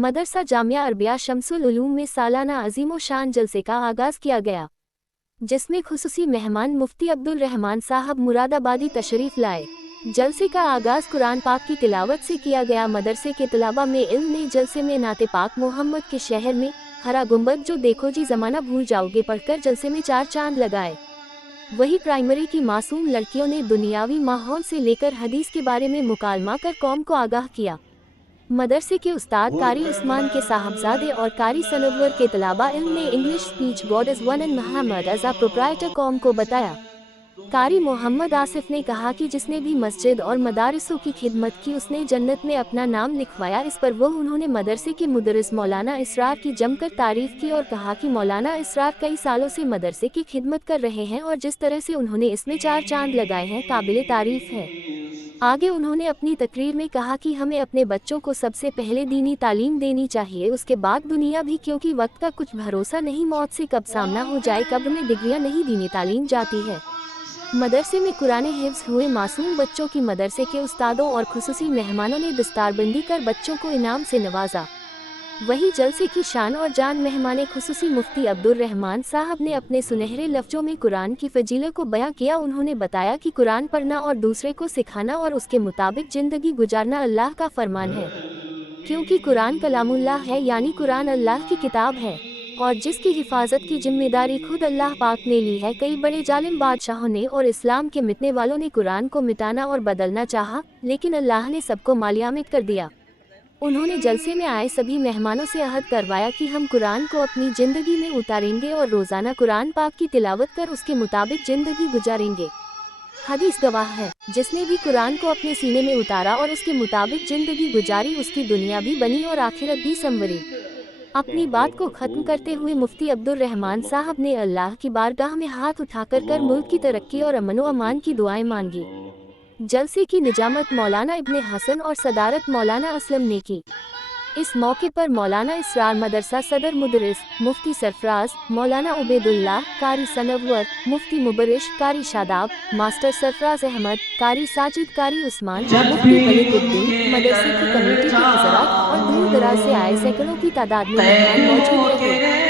मदरसा Jamia Arabia Shamsul Uloom में सालाना अजीमो शान जलसे का आगाज़ किया गया, जिसमें खुसूसी मेहमान मुफ्ती अब्दुल रहमान साहब मुरादाबादी तशरीफ लाए। जलसे का आगाज़ कुरान पाक की तिलावत से किया गया। मदरसे के तलबा में इल्म ने जलसे में नाते पाक मोहम्मद के शहर में हरा गुंबद जो देखो जी ज़माना भूल जाओगे पढ़कर जलसे में 4 चांद लगाए। वही प्राइमरी की मासूम लड़कियों ने दुनियावी माहौल से लेकर हदीस के बारे में मुकालमा कर कौम को आगाह किया। मदरसे के उस्ताद कारी उस्मान के साहबजादे और कारी सनवर के तलाबा इल्म ने English speech God is one and Mohammed as a proprietor कौम को बताया। कारी मोहम्मद आसिफ ने कहा कि जिसने भी मस्जिद और मदारिसों की खिदमत की उसने जन्नत में अपना नाम लिखवाया। इस पर उन्होंने मदरसे के मुदर्रिस मौलाना इसरार की जमकर तारीफ की और कहा कि मौलाना इसरार कई सालों से मदरसे की खिदमत कर रहे हैं और जिस तरह से उन्होंने इसमें 4 चांद लगाए हैं काबिले तारीफ है। आगे उन्होंने अपनी तकरीर में कहा कि हमें अपने बच्चों को सबसे पहले दीनी तालीम देनी चाहिए, उसके बाद दुनिया भी, क्योंकि वक्त का कुछ भरोसा नहीं, मौत से कब सामना हो जाए। कब्र में डिग्रियां नहीं दीनी तालीम जाती है। मदरसे में कुरान हिफ्ज़ हुए मासूम बच्चों की मदरसे के उस्तादों और खुसूसी मेहमानों ने दस्तारबंदी कर बच्चों को इनाम से नवाजा। वही जलसे की शान और जान मेहमान खुसूसी मुफ्ती अब्दुल रहमान साहब ने अपने सुनहरे लफ्ज़ों में कुरान की फजीलत को बयां किया। उन्होंने बताया कि कुरान पढ़ना और दूसरे को सिखाना और उसके मुताबिक ज़िंदगी गुजारना अल्लाह का फरमान है, क्योंकि कुरान कलामुल्लाह है, यानी कुरान अल्लाह की किताब है और जिसकी हिफाजत की जिम्मेदारी खुद अल्लाह पाक ने ली है। कई बड़े जालिम बादशाहों ने और इस्लाम के मिटने वालों ने कुरान को मिटाना और बदलना चाहा, लेकिन अल्लाह ने सबको मालियामित कर दिया। उन्होंने जलसे में आए सभी मेहमानों से अहद करवाया कि हम कुरान को अपनी ज़िंदगी में उतारेंगे और रोज़ाना कुरान पाक की तिलावत कर उसके मुताबिक ज़िंदगी गुजारेंगे। हदीस गवाह है, जिसने भी कुरान को अपने सीने में उतारा और उसके मुताबिक ज़िंदगी गुजारी उसकी दुनिया भी बनी और आखिरत भी संवरी। अपनी बात को ख़त्म करते हुए मुफ्ती अब्दुल रहमान साहब ने अल्लाह की बारगाह में हाथ उठाकर मुल्क की तरक्की और अमन व अमान की दुआएं मांगी। जलसे की निजामत मौलाना इब्ने हसन और सदारत मौलाना असलम ने की। इस मौके पर मौलाना इसरार मदरसा सदर मुदरिस, मुफ्ती सरफराज, मौलाना उबैदुल्लाह, कारी सनवर, मुफ्ती मुबरिश, कारी शादाब, मास्टर सरफराज अहमद, कारी साजिद, कारी उस्मान, मुफ्ती बलीगुद्दीन, मदरसे की कमेटी के हज़रात और दूर दराज से आए सैकड़ों की तादाद में मेहमान मौजूद रहे।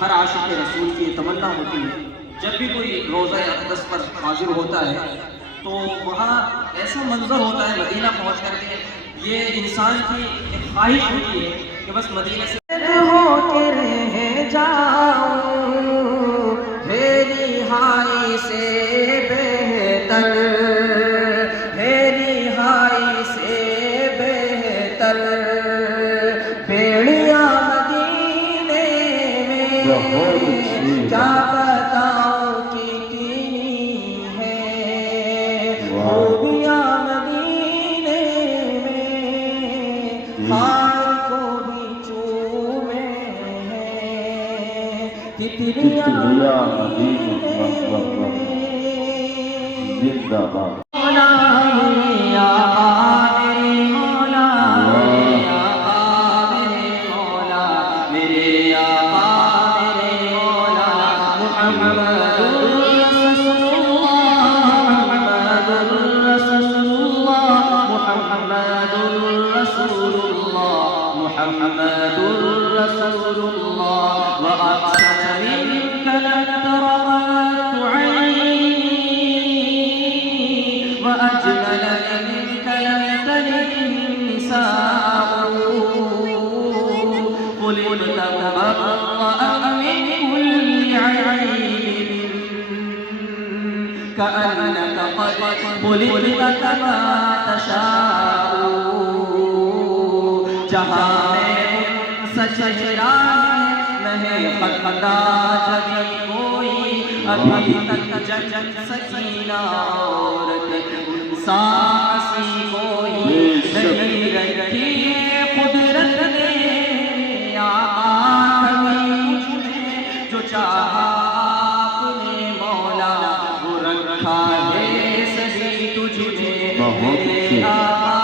हर आशिक़ रसूल की तमन्ना होती है, जब भी कोई रोज़ा अक़दस पर हाजिर होता है तो वहाँ ऐसा मंजर होता है मदीना पहुँच करके, ये इंसान की एक ख्वाहिश होती है कि बस मदीने से होके रह जाऊं, मेरी हाई से बेहतर, मेरी हाई से बेहतर बेड़िया मदीने में क्या बताऊं कितनी है, खूबियां मदीने में हार को भी चूमे हैं, तितलियां मदीने में जिंदाबाद। अभी तक जग सकीना औरत इंसान कोई नहीं रखी कुदरत ने मुझे जो चाहा आपने मौला वो रखा है सही तुझे मेरे आका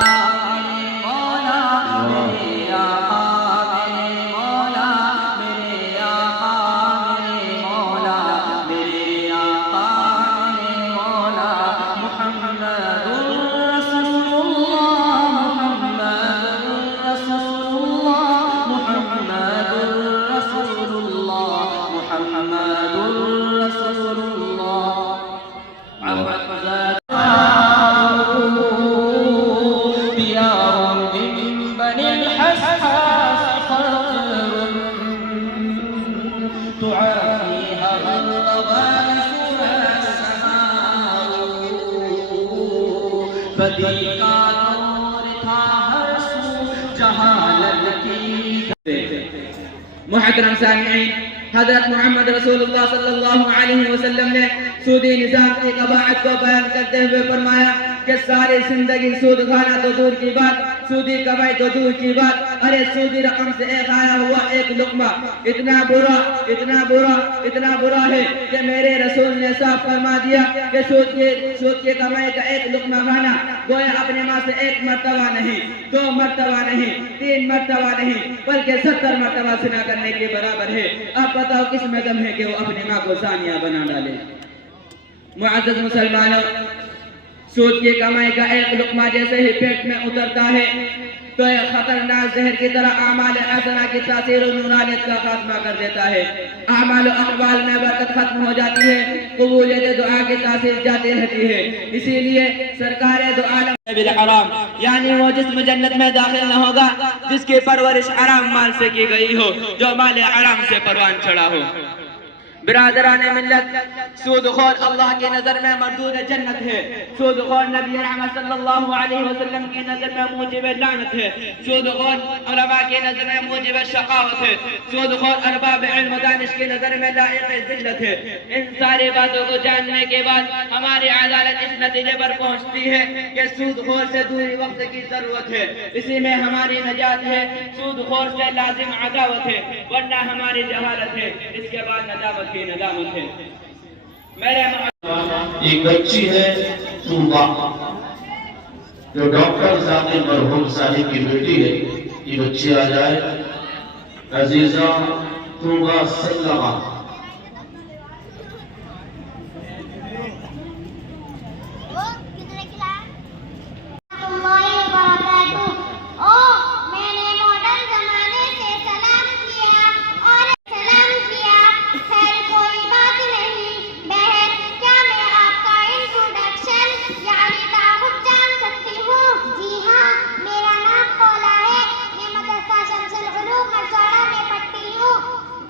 मेरे मौला मेरे आका मेरे मौला मेरे आका मेरे मौला मेरे आका था हर सू जहालत की। मुहतरम सामिईन, हज़रत मोहम्मद रसूलुल्लाह सल्लल्लाहु अलैहि वसल्लम ने सूदी निज़ाम की कबाअत को बयान करते हुए फरमाया कि सारी जिंदगी सूद खाना तो दूर की बात, सूदी कमाई तो दूर की बात, अरे सूदी रकम से एक आया हुआ एक लुकमा इतना बुरा इतना बुरा इतना बुरा है कि मेरे रसूल ने साफ फरमा दिया कि सूद की कमाई का एक लुकमा खाना गोया अपने माँ से एक मर्तबा नहीं, 2 मर्तबा नहीं, 3 मर्तबा नहीं, बल्कि 70 मर्तबा सिना करने के बराबर है। आप बताओ किस में दम है कि वो अपनी माँ को सानिया बना डाले। मुअज़्ज़ज़ मुसलमानों, सूद की कमाई का एक लुकमा जैसे ही पेट में उतरता है तो यह खतरनाक जहर की तरह आमाल हसना की तासीर और नूरानियत का खात्मा कर देता है। आमाल अहवाल में बरकत खत्म हो जाती है, कबूलियत दुआ की तासीर जाती रहती है। इसीलिए सरकार दो आलम बिल हराम, यानी वो जिस्म जन्नत में दाखिल न होगा जिसकी परवरिश हराम माल से की गई हो, जो माल हराम से परवान चढ़ा हो। बिरादराने मिल्लत, सूदखोर अल्लाह की नज़र में मरदूद जन्नत है। सूदखोर नबी रहमत सल्लल्लाहु अलैहि वसल्लम की नज़र में मूजिब लानत है। सूदखोर उलमा की नज़र में मूजिब शकावत है। सूदखोर अरबाब इल्म दानिश की नज़र में लाइक़ ज़िल्लत है। इन सारी बातों को जानने के बाद हमारी अदालत इस नतीजे पर पहुँचती है कि सूदखोर से दूरी वक्त की ज़रूरत है, इसी में हमारी नजात है। सूदखोर से लाजिम अदावत है, वरना हमारी जहालत है, इसके बाद नदामत नदामत है। मेरे एक बच्ची है तुंबा, जो डॉक्टर जाकिर मरहूम साहिब की बेटी है। ये बच्ची आ जाए। अजीजा तुंबा सल्लमा।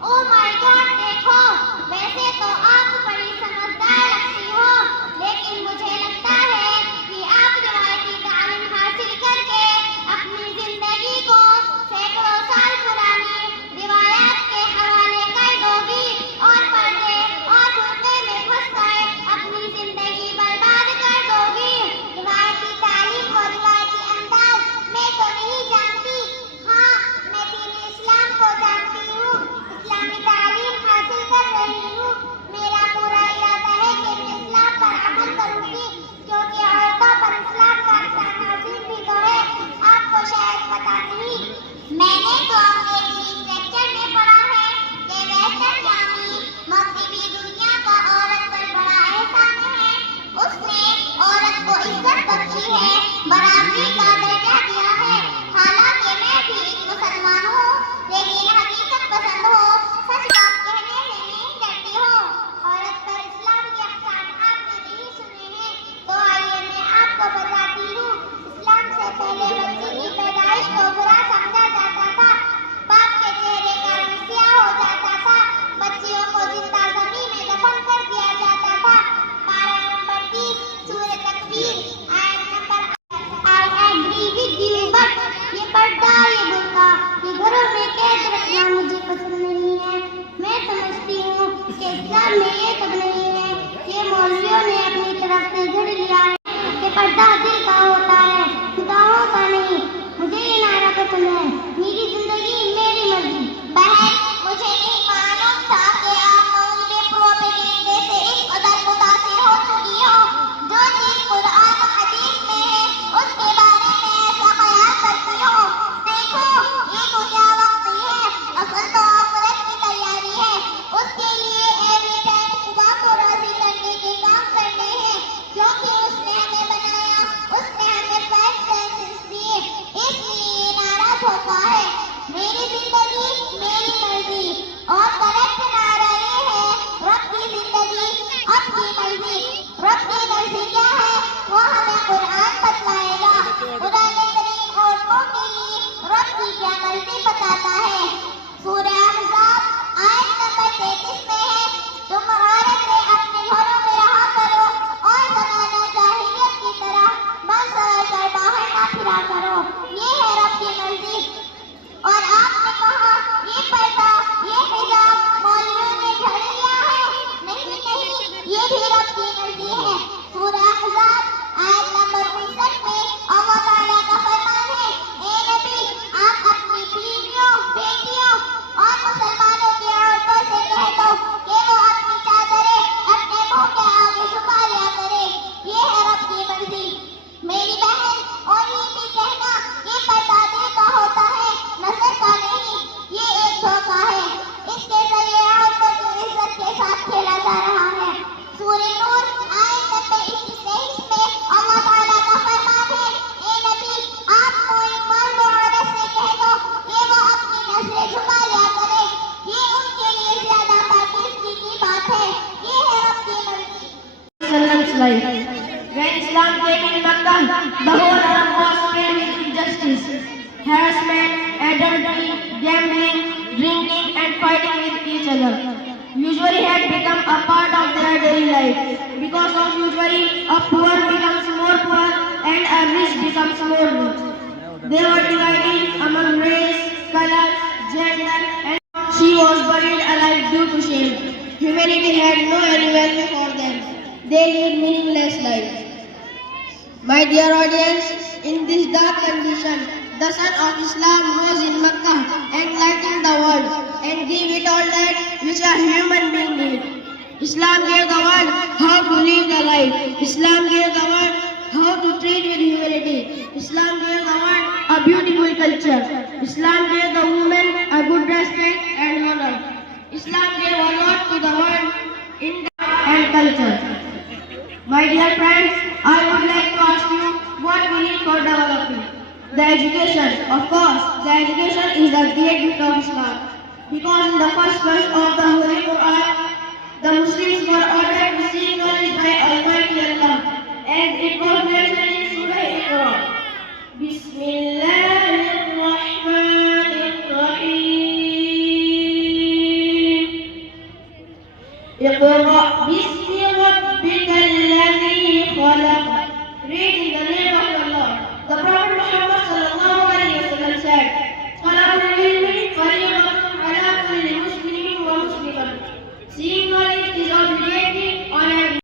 Oh my God! a part of their daily life. Because of usually a poor becomes more poor and a rich becomes more rich. They were divided among race, color, gender, and she was buried alive due to shame. Humanity had no any value for them. They lived meaningless lives. My dear audience, in this dark condition, the sun of Islam rose in Makkah and lightened the world and gave it all that which a human being needs. Islam gave the world how to live the life. Islam gave the world how to treat with humanity. Islam gave the world a beautiful culture. Islam gave the woman a good respect and honor. Islam gave a lot to the world in and culture. My dear friends, I would like to ask you what we need for developing. The education, of course, the education is the great gift of Islam. Because in the first verse of the Holy Quran, the Muslims were ordered to seek knowledge by Almighty Allah, and it was mentioned in Surah Iqra. Bismillahirrahmanirrahim. Iqra bismi rabbika alladhi khalaq. Read in the name of the Lord. The Prophet Muhammad sallallahu alaihi wasallam said, "Talabul ilmi fariidatun ala kulli muslimin wa muslimat." Seeking knowledge is obligatory on every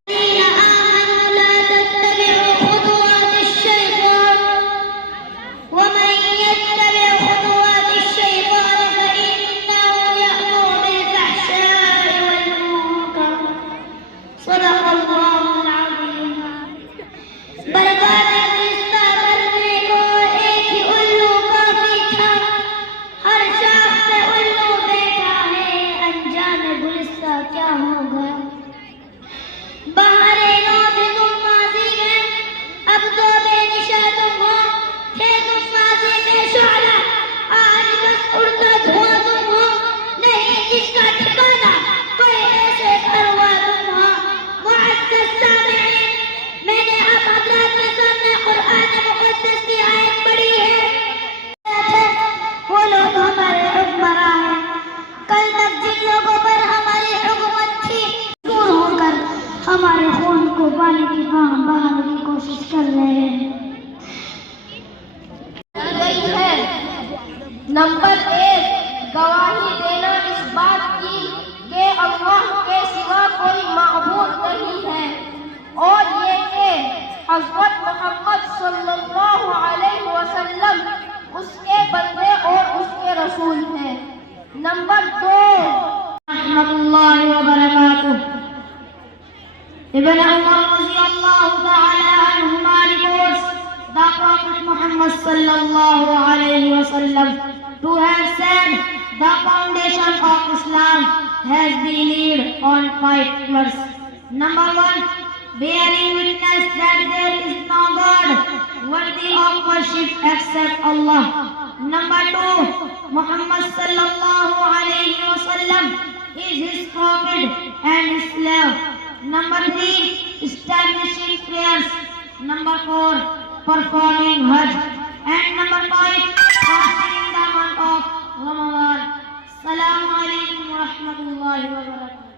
हमारे खून को पानी की बहाने की कोशिश कर रहे हैं। नंबर 1, गवाही देना इस बात की कि अल्लाह के सिवा कोई माबूद नहीं है और ये कि हज़रत मोहम्मद सल्लल्लाहु अलैहि वसल्लम उसके बंदे और उसके रसूल हैं। नंबर 2, रहमतुल्लाहि व बरकातुहू। Ibn Umar radiyallahu ta'ala anhuma reports the Prophet Muhammad sallallahu alayhi wa sallam to have said, the foundation of Islam has been laid on 5 pillars. Number 1, bearing witness that there is no God worthy of worship except Allah. Number 2, Muhammad sallallahu alayhi wa sallam is his prophet and his slave. Number 3, establishing prayers. Number 4, performing Hajj. And number 5, fasting in the month of Ramadan. Assalamu alaikum wa rahmatullahi wa barakatuh.